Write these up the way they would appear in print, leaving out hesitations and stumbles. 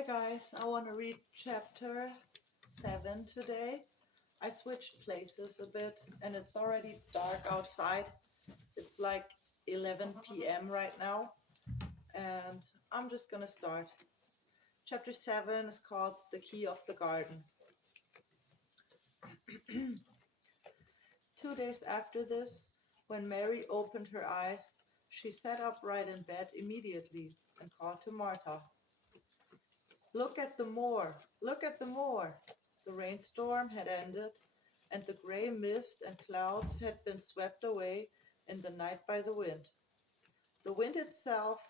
Hi guys, I want to read chapter 7 today. I switched places a bit and it's already dark outside. It's like 11 p.m. right now and I'm just gonna start. Chapter 7 is called The Key of the Garden. 2 days after this, when Mary opened her eyes, she sat upright in bed immediately and called to Martha. Look at the moor! Look at the moor! The rainstorm had ended, and the grey mist and clouds had been swept away in the night by the wind. The wind itself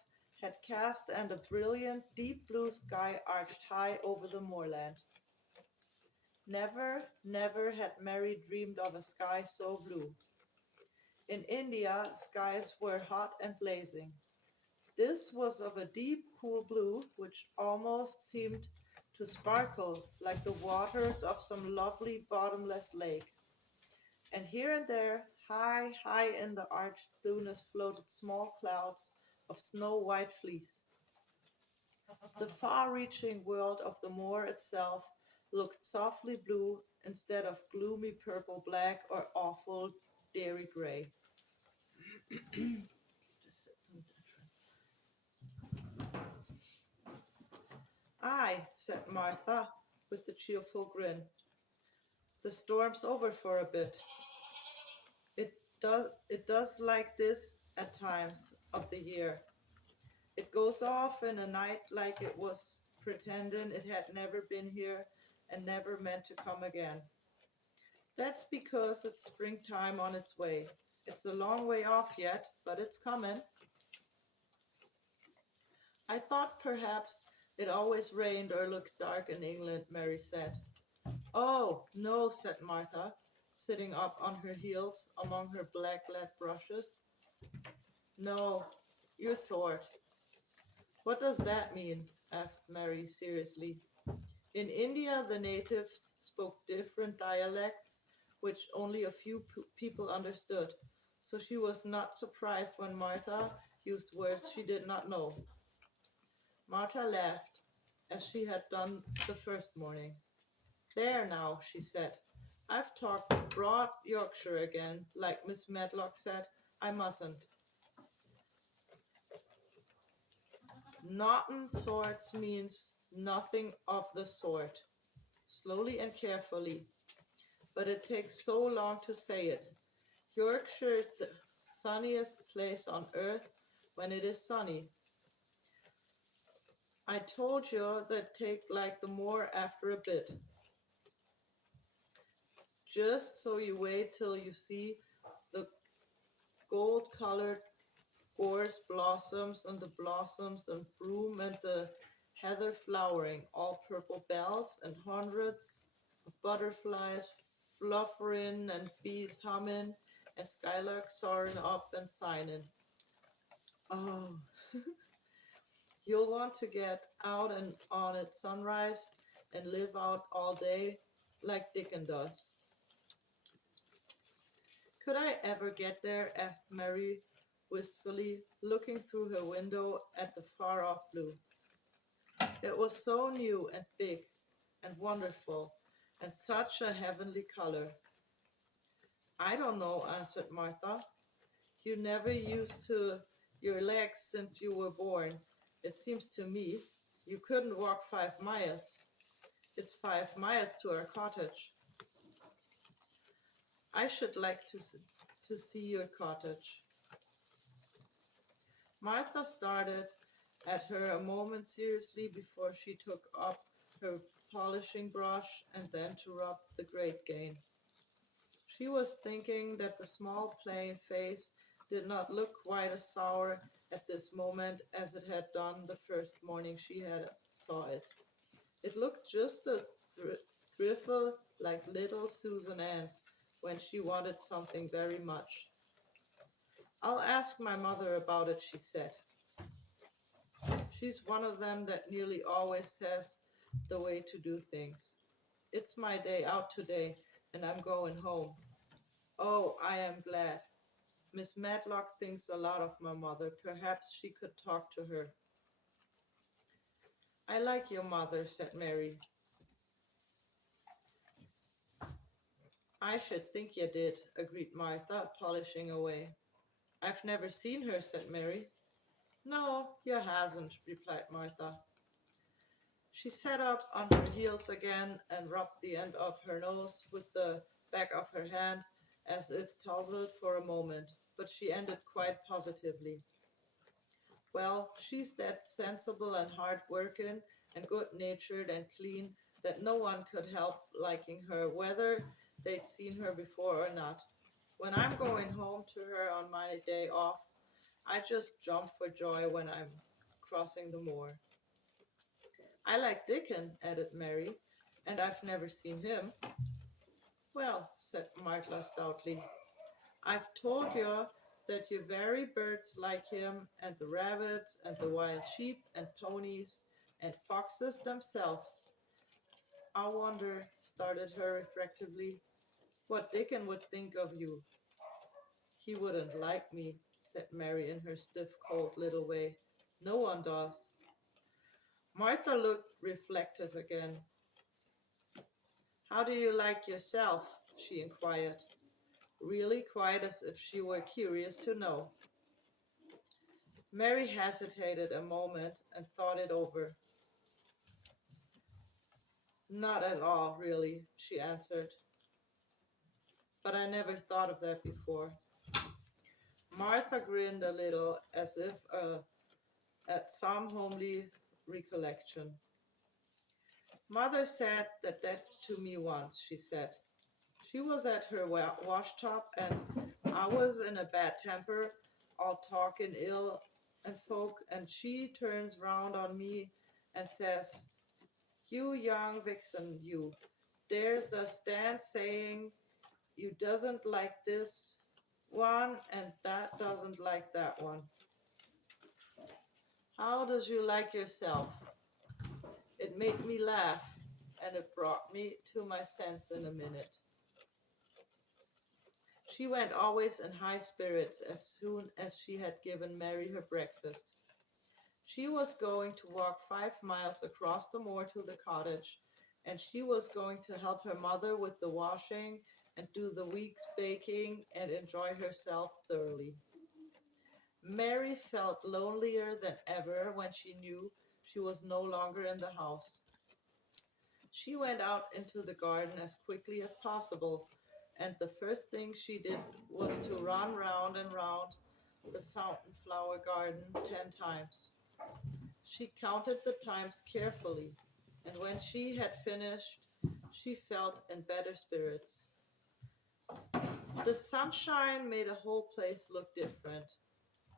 had cast and a brilliant deep blue sky arched high over the moorland. Never, never had Mary dreamed of a sky so blue. In India, skies were hot and blazing. This was of a deep, cool blue, which almost seemed to sparkle like the waters of some lovely bottomless lake. And here and there, high, high in the arched blueness, floated small clouds of snow-white fleece. The far-reaching world of the moor itself looked softly blue instead of gloomy purple-black or awful dairy gray. Just said some different. Aye, said Martha, with a cheerful grin. The storm's over for a bit. It does like this at times of the year. It goes off in a night like it was pretending it had never been here and never meant to come again. That's because it's springtime on its way. It's a long way off yet, but it's coming. I thought perhaps it always rained or looked dark in England, Mary said. Oh, no, said Martha, sitting up on her heels among her black lead brushes. No, you're sort. What does that mean? Asked Mary seriously. In India, the natives spoke different dialects, which only a few people understood, so she was not surprised when Martha used words she did not know. Martha laughed, as she had done the first morning. There now, she said. I've talked broad Yorkshire again, like Miss Medlock said. I mustn't. Not in sorts means nothing of the sort. Slowly and carefully. But it takes so long to say it. Yorkshire is the sunniest place on earth when it is sunny. I told you that take like the moor after a bit. Just so you wait till you see the gold-colored gorse blossoms and the blossoms and bloom and the heather flowering, all purple bells and hundreds of butterflies fluttering and bees humming and skylarks soaring up and signing. Oh, you'll want to get out and on at sunrise and live out all day like Dickon does. Could I ever get there? Asked Mary wistfully, looking through her window at the far-off blue. It was so new and big and wonderful and such a heavenly color. I don't know, answered Martha. You never used to your legs since you were born. It seems to me you couldn't walk 5 miles. It's 5 miles to our cottage. I should like to see your cottage. Martha started at her a moment seriously before she took up her polishing brush and then to rub the grate again. She was thinking that the small plain face did not look quite as sour at this moment as it had done the first morning she had saw it. It looked just a trifle like little Susan Ann's when she wanted something very much. I'll ask my mother about it, she said. She's one of them that nearly always says the way to do things. It's my day out today, and I'm going home. Oh, I am glad. Miss Medlock thinks a lot of my mother. Perhaps she could talk to her. I like your mother, said Mary. I should think you did, agreed Martha, polishing away. I've never seen her, said Mary. No, you hasn't, replied Martha. She sat up on her heels again and rubbed the end of her nose with the back of her hand as if puzzled for a moment, but she ended quite positively. Well, she's that sensible and hard-working and good-natured and clean that no one could help liking her, whether they'd seen her before or not. When I'm going home to her on my day off, I just jump for joy when I'm crossing the moor. I like Dickon, added Mary, and I've never seen him. Well, said Martha stoutly, I've told you that your very birds like him, and the rabbits, and the wild sheep, and ponies, and foxes themselves. I wonder, started her reflectively, what Dickon would think of you. He wouldn't like me, said Mary in her stiff, cold little way. No one does. Martha looked reflective again. How do you like yourself? She inquired, really quite as if she were curious to know. Mary hesitated a moment and thought it over. Not at all, really, she answered, but I never thought of that before. Martha grinned a little as if at some homely recollection. Mother said that to me once, she said. She was at her wash tub and I was in a bad temper, all talking ill and folk, and she turns round on me and says, you young vixen, you, dares to stand saying you doesn't like this one and that doesn't like that one. How does you like yourself? It made me laugh, and it brought me to my sense in a minute. She went always in high spirits as soon as she had given Mary her breakfast. She was going to walk 5 miles across the moor to the cottage, and she was going to help her mother with the washing and do the week's baking and enjoy herself thoroughly. Mary felt lonelier than ever when she knew she was no longer in the house. She went out into the garden as quickly as possible, and the first thing she did was to run round and round the fountain flower garden 10 times. She counted the times carefully, and when she had finished, she felt in better spirits. The sunshine made the whole place look different.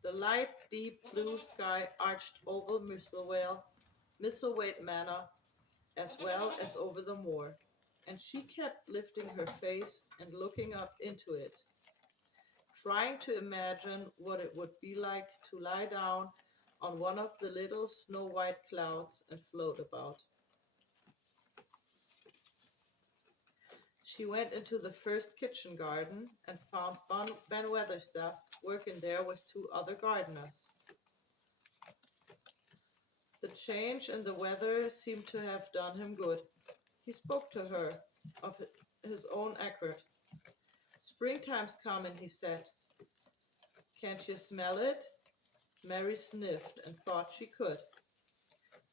The light, deep blue sky arched over Misselwaite Manor as well as over the moor, and she kept lifting her face and looking up into it, trying to imagine what it would be like to lie down on one of the little snow-white clouds and float about. She went into the first kitchen garden and found Ben Weatherstaff working there with two other gardeners. The change in the weather seemed to have done him good. He spoke to her of his own accord. Springtime's coming, he said. Can't you smell it? Mary sniffed and thought she could.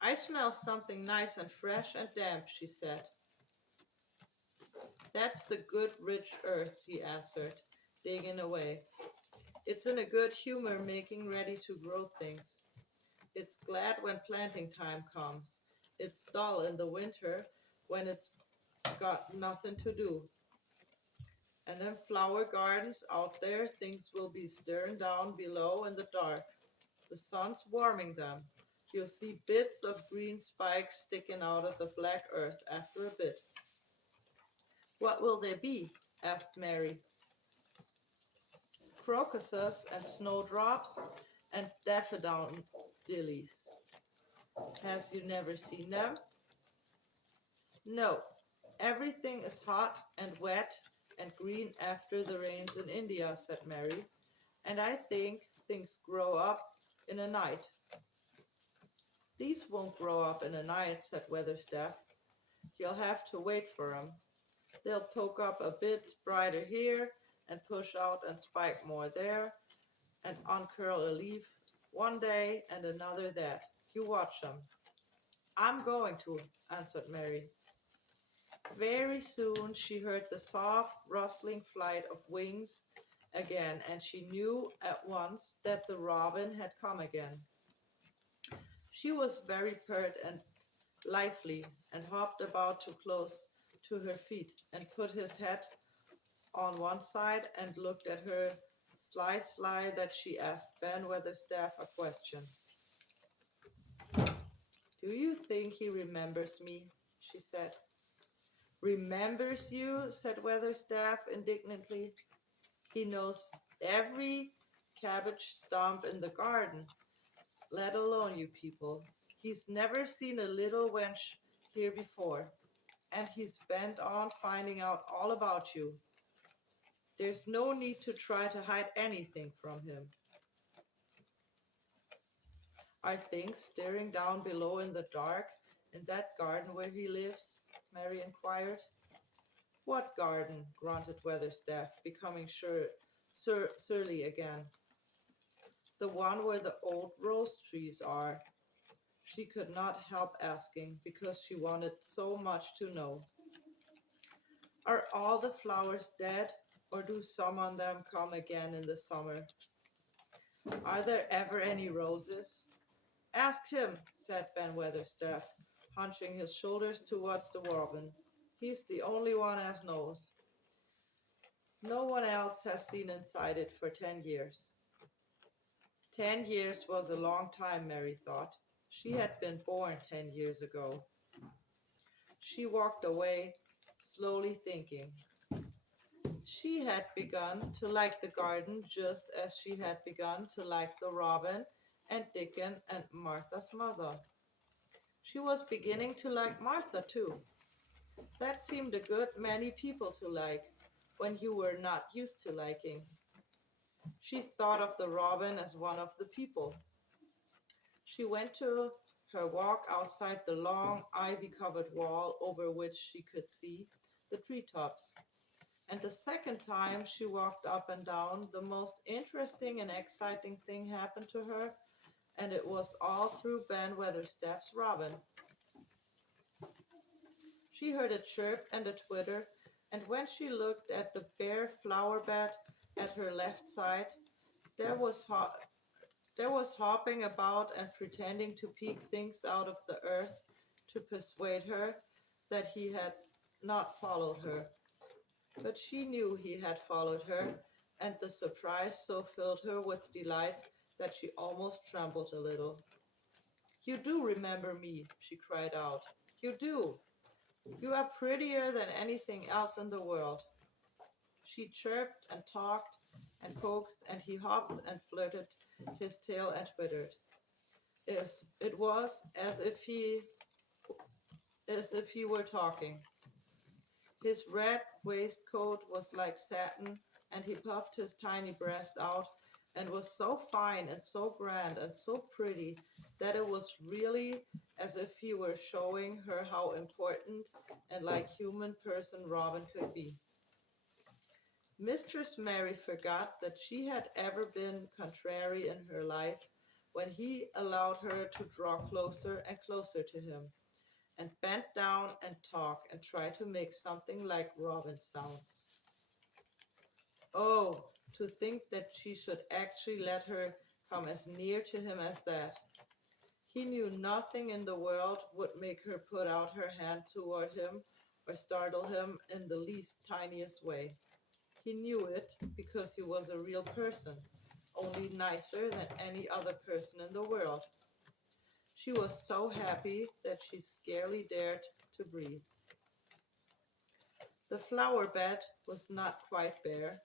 I smell something nice and fresh and damp, she said. That's the good, rich earth, he answered, digging away. It's in a good humor making ready to grow things. It's glad when planting time comes. It's dull in the winter when it's got nothing to do. And then flower gardens out there, things will be stirring down below in the dark. The sun's warming them. You'll see bits of green spikes sticking out of the black earth after a bit. What will they be? Asked Mary. Crocuses and snowdrops and daffodils. Has you never seen them? No. Everything is hot and wet and green after the rains in India, said Mary, and I think things grow up in a night. These won't grow up in a night, said Weatherstaff. You'll have to wait for 'em. They'll poke up a bit brighter here and push out and spike more there and uncurl a leaf one day and another that. You watch 'em. I'm going to, answered Mary. Very soon she heard the soft, rustling flight of wings again, and she knew at once that the robin had come again. She was very pert and lively, and hopped about too close to her feet, and put his head on one side and looked at her sly that she asked Ben Weatherstaff a question. Do you think he remembers me? She said. Remembers you? Said Weatherstaff indignantly. He knows every cabbage stump in the garden, let alone you people. He's never seen a little wench here before, and he's bent on finding out all about you. There's no need to try to hide anything from him. Are things stirring down below in the dark in that garden where he lives? Mary inquired. What garden? Grunted Weatherstaff, becoming surly again. The one where the old rose trees are. She could not help asking, because she wanted so much to know. Are all the flowers dead, or do some of them come again in the summer? Are there ever any roses? Ask him, said Ben Weatherstaff, hunching his shoulders towards the robin. He's the only one as knows. No one else has seen inside it for 10 years. 10 years was a long time, Mary thought. She had been born 10 years ago. She walked away, slowly thinking. She had begun to like the garden just as she had begun to like the robin and Dickon and Martha's mother. She was beginning to like Martha too. That seemed a good many people to like when you were not used to liking. She thought of the robin as one of the people. She went to her walk outside the long ivy-covered wall over which she could see the treetops. And the second time she walked up and down, the most interesting and exciting thing happened to her, and it was all through Ben Weatherstaff's robin. She heard a chirp and a twitter, and when she looked at the bare flower bed at her left side, there was hopping about and pretending to peek things out of the earth to persuade her that he had not followed her. But she knew he had followed her, and the surprise so filled her with delight that she almost trembled a little. You do remember me, she cried out. You do. You are prettier than anything else in the world. She chirped and talked and coaxed, and he hopped and flirted his tail and twittered. It was as if he were talking. His red waistcoat was like satin, and he puffed his tiny breast out and was so fine and so grand and so pretty that it was really as if he were showing her how important and like human person Robin could be. Mistress Mary forgot that she had ever been contrary in her life when he allowed her to draw closer and closer to him, and bent down and talk and try to make something like robin sounds. Oh, to think that she should actually let her come as near to him as that. He knew nothing in the world would make her put out her hand toward him or startle him in the least tiniest way. He knew it because he was a real person, only nicer than any other person in the world. She was so happy that she scarcely dared to breathe. The flower bed was not quite bare.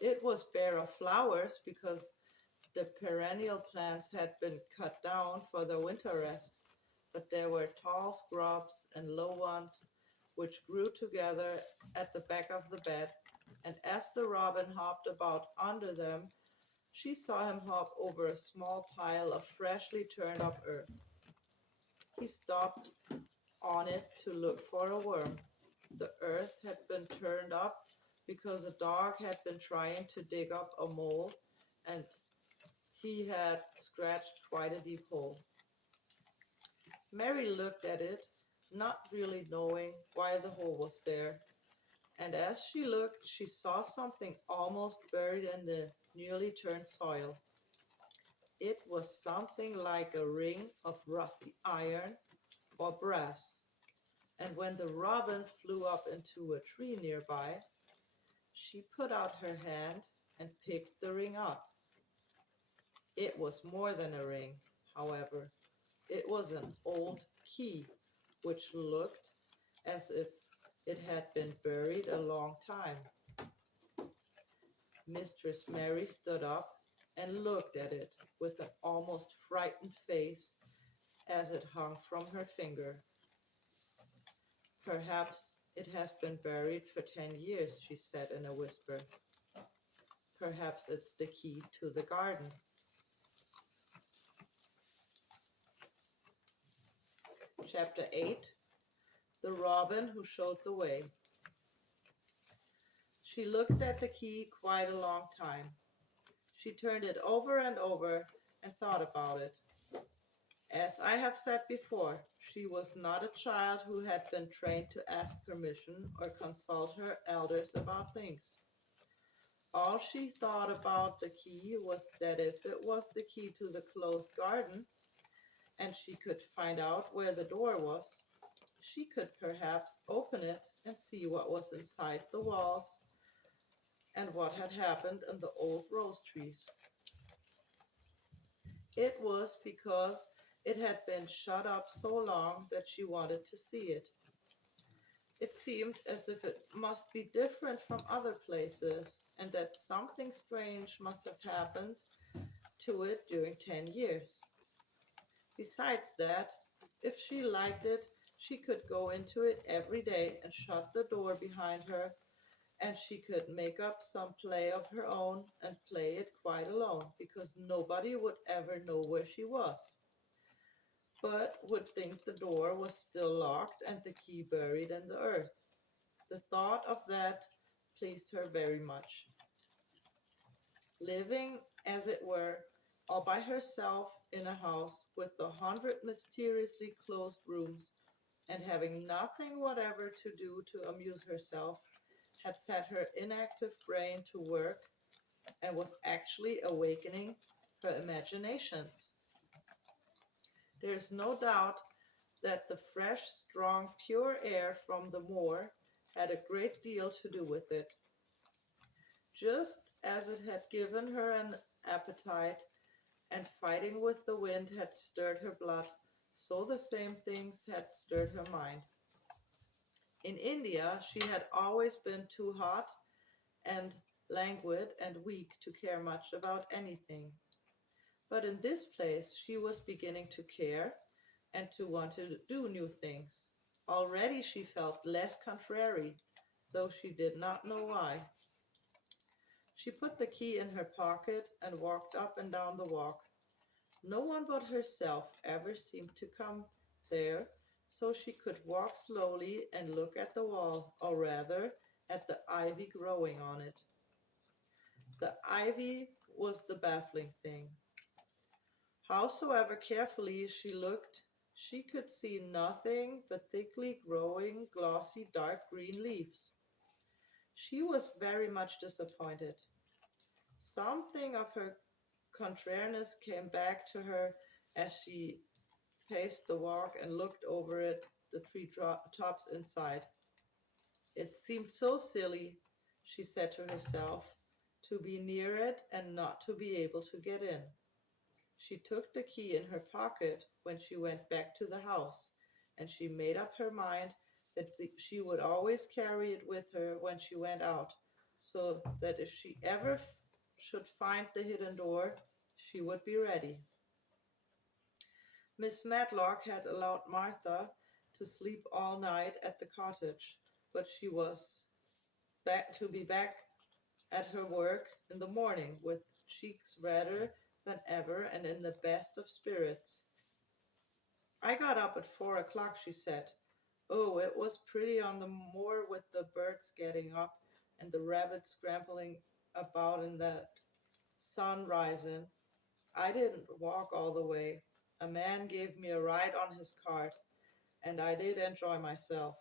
It was bare of flowers because the perennial plants had been cut down for their winter rest, but there were tall scrubs and low ones which grew together at the back of the bed, and as the robin hopped about under them, she saw him hop over a small pile of freshly turned up earth. He stopped on it to look for a worm. The earth had been turned up because a dog had been trying to dig up a mole, and he had scratched quite a deep hole. Mary looked at it, not really knowing why the hole was there, and as she looked, she saw something almost buried in the newly turned soil. It was something like a ring of rusty iron or brass, and when the robin flew up into a tree nearby, she put out her hand and picked the ring up. It was more than a ring, however. It was an old key, which looked as if it had been buried a long time. Mistress Mary stood up and looked at it with an almost frightened face as it hung from her finger. Perhaps it has been buried for 10 years, she said in a whisper. Perhaps it's the key to the garden. Chapter 8. The Robin Who Showed the Way. She looked at the key quite a long time. She turned it over and over and thought about it. As I have said before, she was not a child who had been trained to ask permission or consult her elders about things. All she thought about the key was that if it was the key to the closed garden and she could find out where the door was, she could perhaps open it and see what was inside the walls and what had happened in the old rose trees. It was because it had been shut up so long that she wanted to see it. It seemed as if it must be different from other places and that something strange must have happened to it during 10 years. Besides that, if she liked it, she could go into it every day and shut the door behind her, and she could make up some play of her own and play it quite alone, because nobody would ever know where she was, but would think the door was still locked and the key buried in the earth. The thought of that pleased her very much. Living, as it were, all by herself in a house with 100 mysteriously closed rooms, and having nothing whatever to do to amuse herself, had set her inactive brain to work and was actually awakening her imaginations. There is no doubt that the fresh, strong, pure air from the moor had a great deal to do with it. Just as it had given her an appetite and fighting with the wind had stirred her blood, so the same things had stirred her mind. In India, she had always been too hot and languid and weak to care much about anything. But in this place, she was beginning to care and to want to do new things. Already she felt less contrary, though she did not know why. She put the key in her pocket and walked up and down the walk. No one but herself ever seemed to come there, so she could walk slowly and look at the wall, or rather, at the ivy growing on it. The ivy was the baffling thing. Howsoever carefully she looked, she could see nothing but thickly growing, glossy, dark green leaves. She was very much disappointed. Something of her contrariness came back to her as she paced the walk and looked over at the tops inside. It seemed so silly, she said to herself, to be near it and not to be able to get in. She took the key in her pocket when she went back to the house, and she made up her mind that she would always carry it with her when she went out, so that if she ever should find the hidden door, she would be ready. Miss Matlock had allowed Martha to sleep all night at the cottage, but she was back at her work in the morning with cheeks redder than ever and in the best of spirits. I got up at 4 o'clock, she said. Oh, it was pretty on the moor with the birds getting up and the rabbits scrambling about in that sun rising. I didn't walk all the way. A man gave me a ride on his cart, and I did enjoy myself.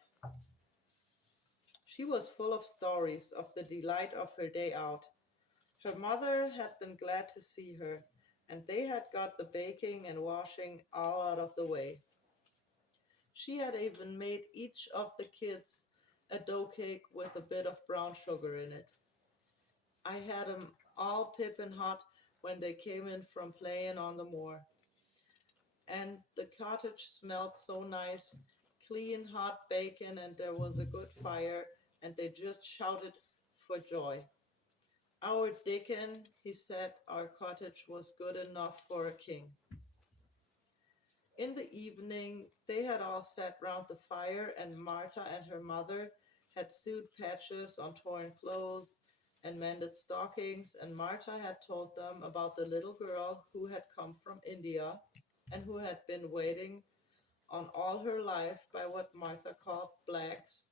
She was full of stories of the delight of her day out. Her mother had been glad to see her, and they had got the baking and washing all out of the way. She had even made each of the kids a dough cake with a bit of brown sugar in it. I had 'em all pippin' hot when they came in from playing on the moor, and the cottage smelled so nice, clean hot bacon, and there was a good fire, and they just shouted for joy. Our Dickon, he said our cottage was good enough for a king. In the evening, they had all sat round the fire, and Martha and her mother had sewed patches on torn clothes and mended stockings, and Martha had told them about the little girl who had come from India and who had been waiting on all her life by what Martha called blacks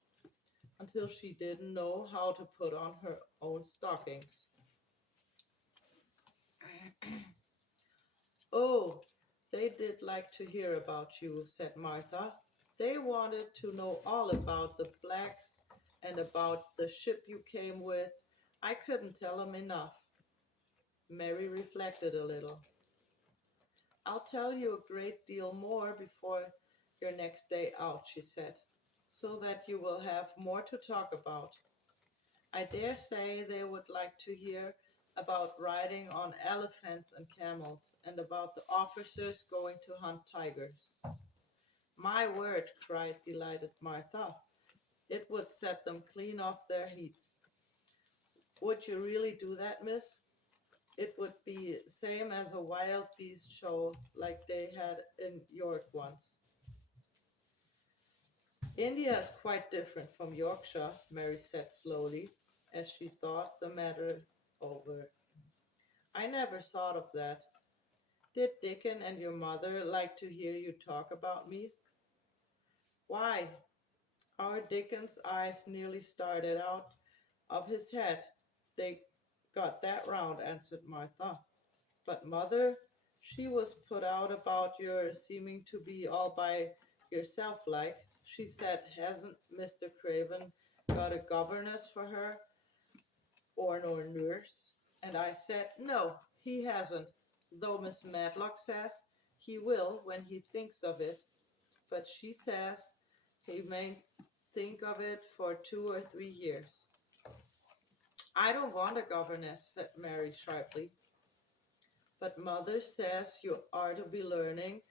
until she didn't know how to put on her own stockings. Oh, they did like to hear about you, said Martha. They wanted to know all about the blacks and about the ship you came with. I couldn't tell 'em enough. Mary reflected a little. I'll tell you a great deal more before your next day out, she said, so that you will have more to talk about. I dare say they would like to hear about riding on elephants and camels, and about the officers going to hunt tigers. My word, cried delighted Martha. It would set them clean off their heats. Would you really do that, miss? It would be same as a wild beast show like they had in York once. India is quite different from Yorkshire, Mary said slowly, as she thought the matter over. I never thought of that. Did Dickon and your mother like to hear you talk about me? Why, our Dickon's eyes nearly started out of his head. They got that round, answered Martha. But mother, she was put out about your seeming to be all by yourself like. She said, hasn't Mr. Craven got a governess for her or no nurse? And I said, no, he hasn't, though Miss Matlock says he will when he thinks of it. But she says he may think of it for 2 or 3 years. I don't want a governess, said Mary sharply. But mother says you are to be learning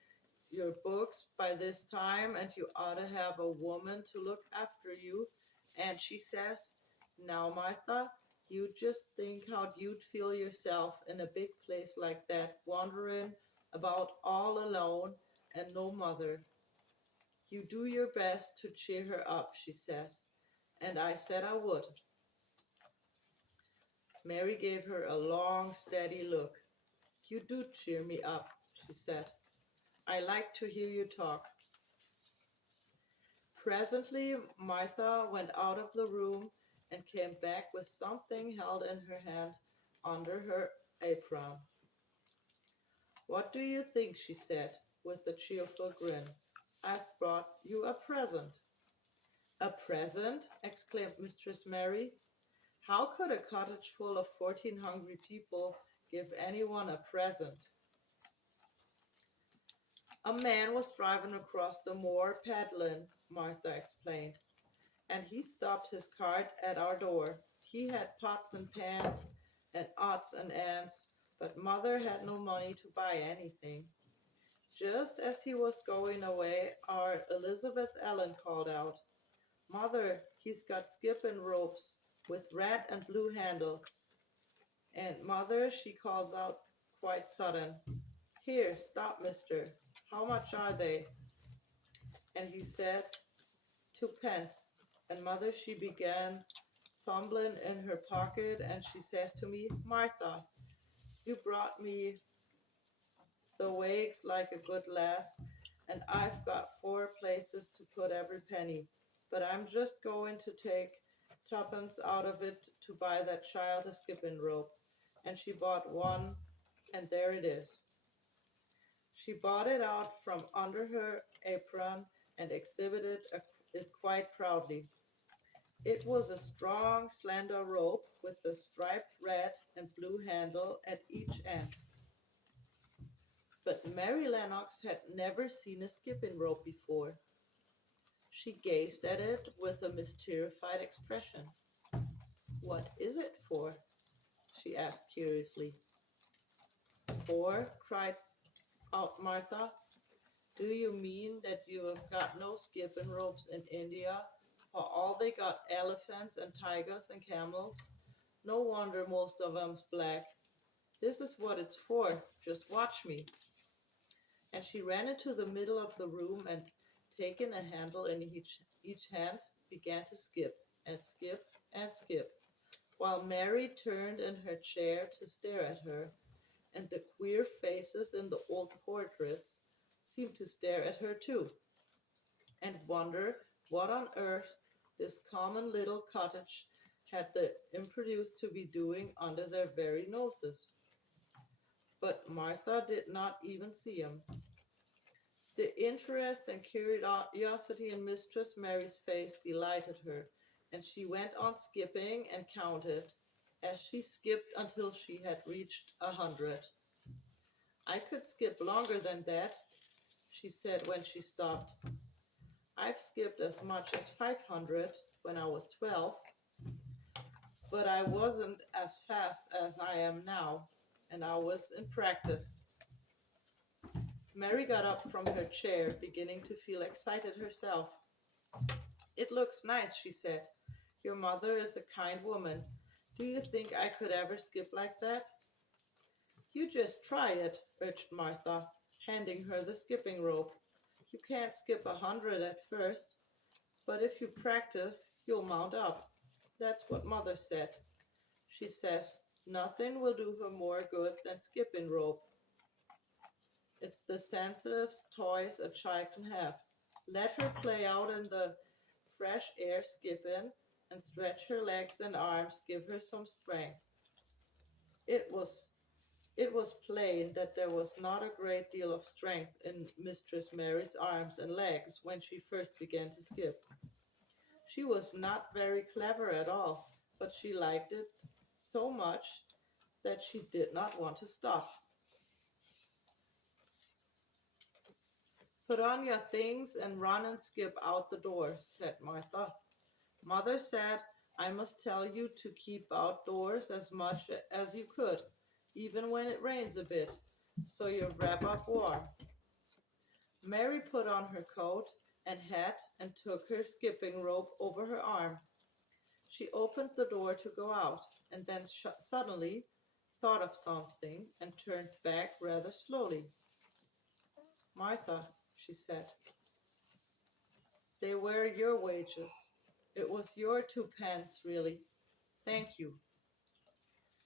your books by this time and you ought to have a woman to look after you. And she says, now, Martha, you just think how you'd feel yourself in a big place like that, wandering about all alone and no mother. You do your best to cheer her up, she says. And I said I would. Mary gave her a long, steady look. You do cheer me up, she said. I like to hear you talk. Presently, Martha went out of the room and came back with something held in her hand under her apron. What do you think, she said, with a cheerful grin. I've brought you a present. A present? Exclaimed Mistress Mary. How could a cottage full of 14 hungry people give anyone a present? A man was driving across the moor peddling, Martha explained, and he stopped his cart at our door. He had pots and pans and odds and ends, but mother had no money to buy anything. Just as he was going away, our Elizabeth Ellen called out, Mother, he's got skipping ropes with red and blue handles. And mother, she calls out quite sudden, here, stop, mister. How much are they? And he said, 2 pence. And mother, she began fumbling in her pocket, and she says to me, Martha, you brought me the wakes like a good lass, and I've got 4 places to put every penny. But I'm just going to take tuppence out of it to buy that child a skipping rope. And she bought one, and there it is. She bought it out from under her apron and exhibited it quite proudly. It was a strong, slender rope with a striped red and blue handle at each end. But Mary Lennox had never seen a skipping rope before. She gazed at it with a mystified expression. "What is it for?" she asked curiously. "For?" cried out Martha. "Do you mean that you have got no skipping ropes in India? For all they got elephants and tigers and camels. No wonder most of 'em's black. This is what it's for. Just watch me." And she ran into the middle of the room and, taking a handle in each hand, began to skip and skip and skip, while Mary turned in her chair to stare at her, and the queer faces in the old portraits seemed to stare at her too, and wonder what on earth this common little cottage had the improduce to be doing under their very noses. But Martha did not even see him. The interest and curiosity in Mistress Mary's face delighted her, and she went on skipping and counted, as she skipped until she had reached 100. "I could skip longer than that," she said when she stopped. "I've skipped as much as 500 when I was 12, but I wasn't as fast as I am now, and I was in practice." Mary got up from her chair, beginning to feel excited herself. "It looks nice," she said. "Your mother is a kind woman. Do you think I could ever skip like that?" "You just try it," urged Martha, handing her the skipping rope. "You can't skip 100 at first, but if you practice, you'll mount up. That's what Mother said. She says nothing will do her more good than skipping rope. It's the sensitivest toys a child can have. Let her play out in the fresh air skipping, and stretch her legs and arms, give her some strength." It was it was plain that there was not a great deal of strength in Mistress Mary's arms and legs when she first began to skip. She was not very clever at all, but she liked it so much that she did not want to stop. "Put on your things and run and skip out the door," said Martha. "Mother said I must tell you to keep outdoors as much as you could, even when it rains a bit, so you'll wrap up warm." Mary put on her coat and hat and took her skipping rope over her arm. She opened the door to go out, and then suddenly thought of something and turned back rather slowly. "Martha," she said, "they were your wages. It was your 2 pence, really. Thank you."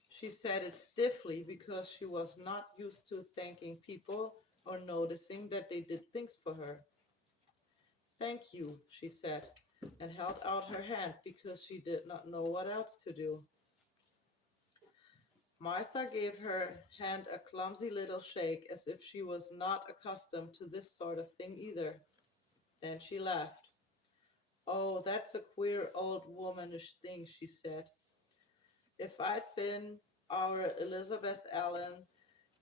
She said it stiffly because she was not used to thanking people or noticing that they did things for her. "Thank you," she said, and held out her hand because she did not know what else to do. Martha gave her hand a clumsy little shake as if she was not accustomed to this sort of thing either. Then she laughed. "Oh, that's a queer old womanish thing," she said. "If I'd been our Elizabeth Allen,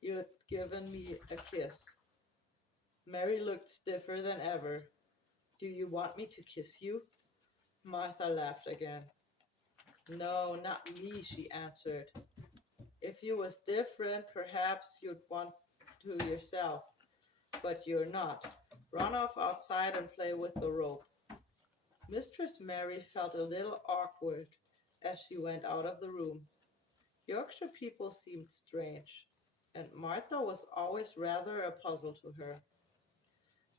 you'd given me a kiss." Mary looked stiffer than ever. "Do you want me to kiss you?" Martha laughed again. "No, not me," she answered. "If you was different, perhaps you'd want to yourself. But you're not. Run off outside and play with the rope." Mistress Mary felt a little awkward as she went out of the room. Yorkshire people seemed strange, and Martha was always rather a puzzle to her.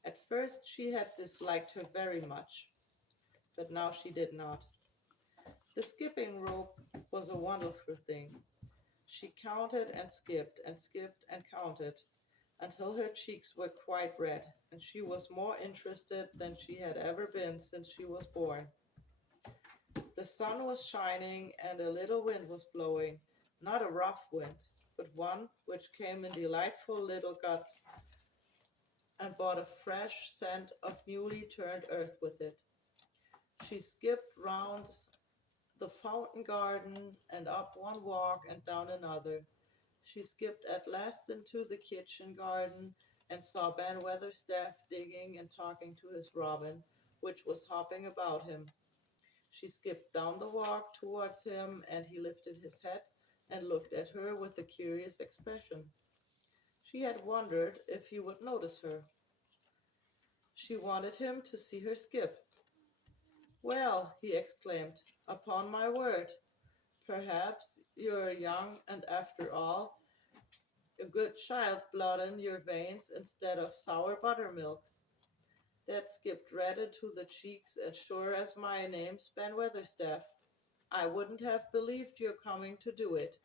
At first she had disliked her very much, but now she did not. The skipping rope was a wonderful thing. She counted and skipped and counted until her cheeks were quite red, and she was more interested than she had ever been since she was born. The sun was shining, and a little wind was blowing, not a rough wind, but one which came in delightful little gusts and brought a fresh scent of newly turned earth with it. She skipped round the fountain garden and up one walk and down another. She skipped at last into the kitchen garden and saw Ben Weatherstaff digging and talking to his robin, which was hopping about him. She skipped down the walk towards him, and he lifted his head and looked at her with a curious expression. She had wondered if he would notice her. She wanted him to see her skip. "Well," he exclaimed, "upon my word, perhaps you're young and after all a good child blood in your veins instead of sour buttermilk." That skipped red into the cheeks as sure as my name's Ben Weatherstaff. "I wouldn't have believed your coming to do it."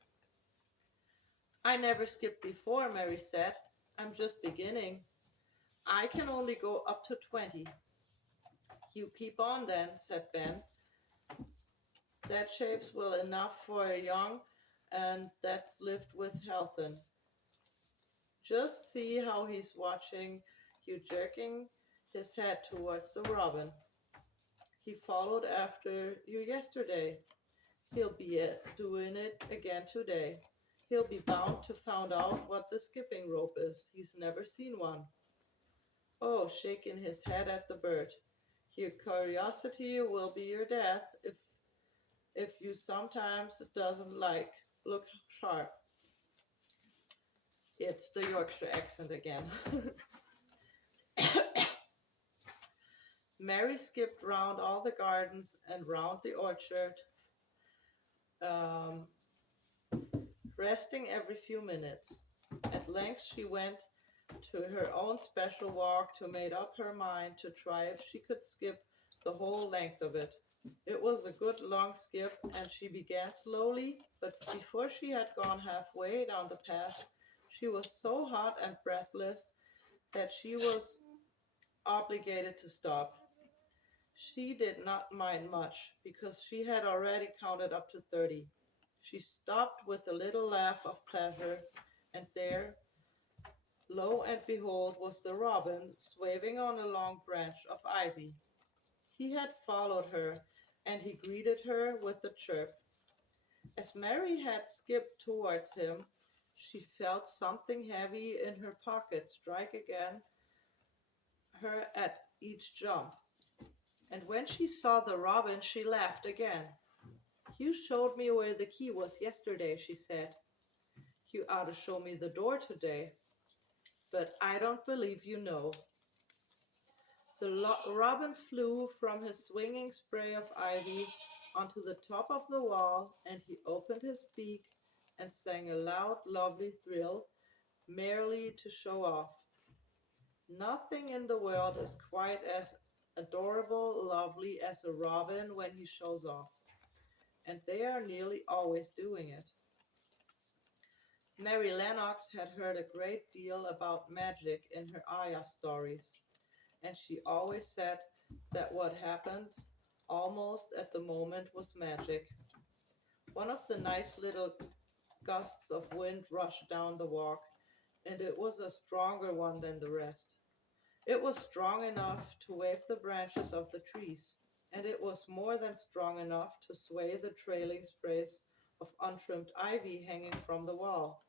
"I never skipped before," Mary said. "I'm just beginning. I can only go up to 20. "You keep on then," said Ben. "That shape's well enough for a young and that's lived with healthin'. Just see how he's watching you jerking his head towards the robin. He followed after you yesterday. He'll be doing it again today. He'll be bound to find out what the skipping rope is. He's never seen one." Oh, shaking his head at the bird. "Your curiosity will be your death if you sometimes doesn't like look sharp." It's the Yorkshire accent again. Mary skipped round all the gardens and round the orchard, um, resting every few minutes. At length she went to her own special walk to make up her mind to try if she could skip the whole length of it. It was a good long skip, and she began slowly, but before she had gone halfway down the path, she was so hot and breathless that she was obligated to stop. She did not mind much, because she had already counted up to 30. She stopped with a little laugh of pleasure, and there, lo and behold, was the robin swaying on a long branch of ivy. He had followed her, and he greeted her with a chirp. As Mary had skipped towards him, she felt something heavy in her pocket strike again her at each jump, and when she saw the robin she laughed again. "You showed me where the key was yesterday," she said. "You ought to show me the door today, but I don't believe you know." The robin flew from his swinging spray of ivy onto the top of the wall, and he opened his beak and sang a loud, lovely thrill, merely to show off. Nothing in the world is quite as adorable, lovely as a robin when he shows off, and they are nearly always doing it. Mary Lennox had heard a great deal about magic in her ayah stories, and she always said that what happened almost at the moment was magic. One of the nice little gusts of wind rushed down the walk, and it was a stronger one than the rest. It was strong enough to wave the branches of the trees, and it was more than strong enough to sway the trailing sprays of untrimmed ivy hanging from the wall.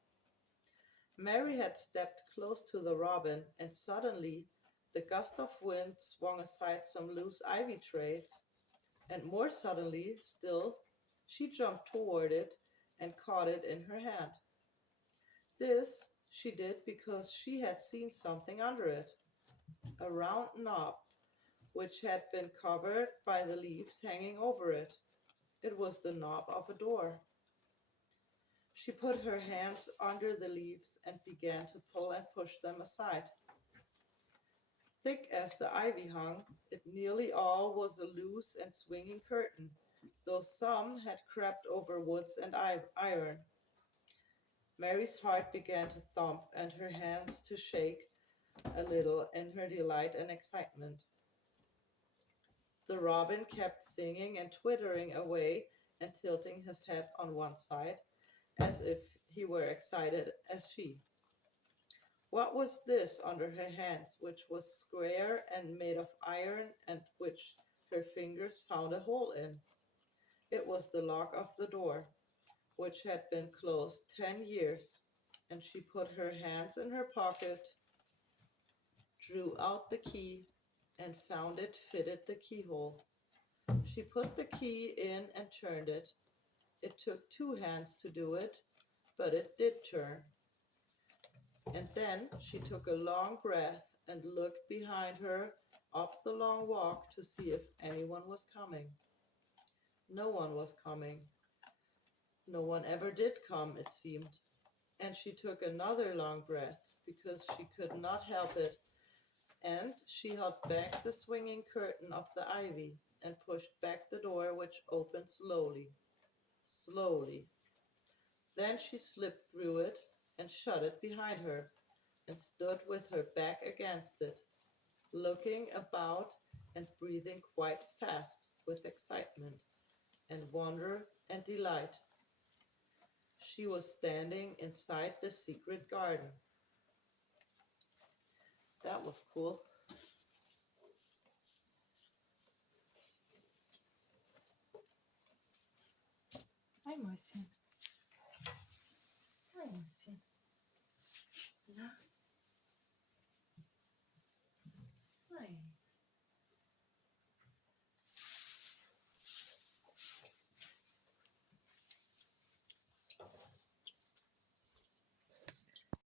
Mary had stepped close to the robin, and suddenly the gust of wind swung aside some loose ivy trails, and more suddenly still she jumped toward it and caught it in her hand. This she did because she had seen something under it, a round knob which had been covered by the leaves hanging over it. It was the knob of a door. She put her hands under the leaves and began to pull and push them aside. Thick as the ivy hung, it nearly all was a loose and swinging curtain, though some had crept over woods and iron. Mary's heart began to thump and her hands to shake a little in her delight and excitement. The robin kept singing and twittering away and tilting his head on one side, as if he were excited as she. What was this under her hands, which was square and made of iron, and which her fingers found a hole in? It was the lock of the door, which had been closed 10 years, and she put her hands in her pocket, drew out the key, and found it fitted the keyhole. She put the key in and turned it. It took two hands to do it, but it did turn. And then she took a long breath and looked behind her up the long walk to see if anyone was coming. No one was coming. No one ever did come, it seemed. And she took another long breath because she could not help it, and she held back the swinging curtain of the ivy and pushed back the door, which opened slowly, slowly. Then she slipped through it and shut it behind her and stood with her back against it, looking about and breathing quite fast with excitement and wonder and delight. She was standing inside the secret garden. That was cool. Hi, Mäuschen. Hi, Mäuschen.